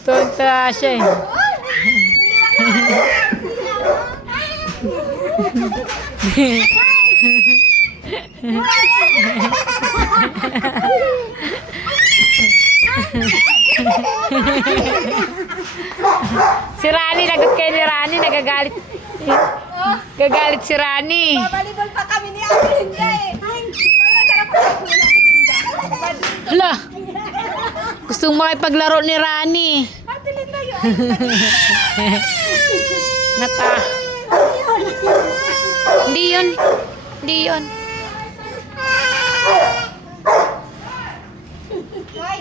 Tunta siya eh. Si Rani, lagot kayo ni Rani, nagagalit. Gagalit si Rani. Babalibol pa kami ni Ate Linda eh. Masarap pa sa Hala! Gustong makipaglaro ni Rani. Ate Linda yun. Nata. Hindi yun. Hindi yun. Hoy!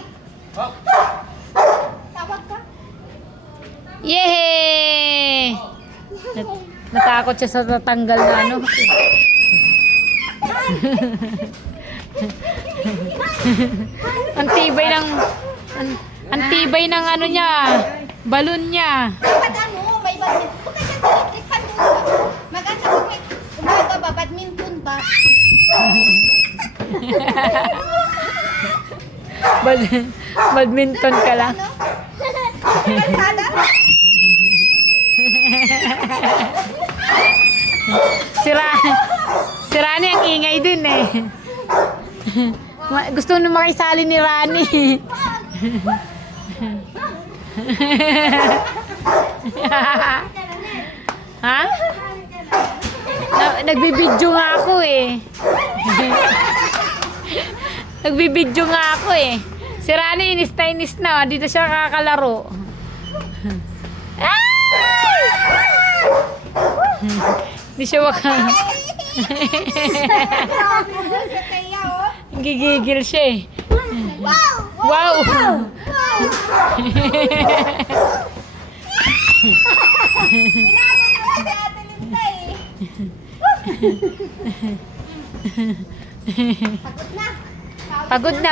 Tawag ka? Yehey! Natakot siya sa tatanggal na ano. Ang tibay ng ano niya, balon niya. Dapat ano, may badminton. Huwag ka dyan sa electric fan doon. Maganda kung may umaga ba, badminton ba? Badminton ka lang. Ano? Kalsada? Si Rani ang ingay din eh. Gusto nung makisali ni Rani. Ha? Nagbibidyo nga ako eh. Nagbibidyo nga ako eh. Si Rani inis na inis na. Dito siya kakalaro. Hindi siya waka. Gigigil siya eh. Wow!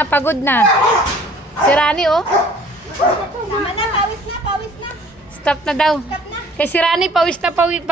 Pagod na. Si Rani oh. Tama na, pawis na. Stop na daw. Stop na. Kay si Rani pawis na pawis.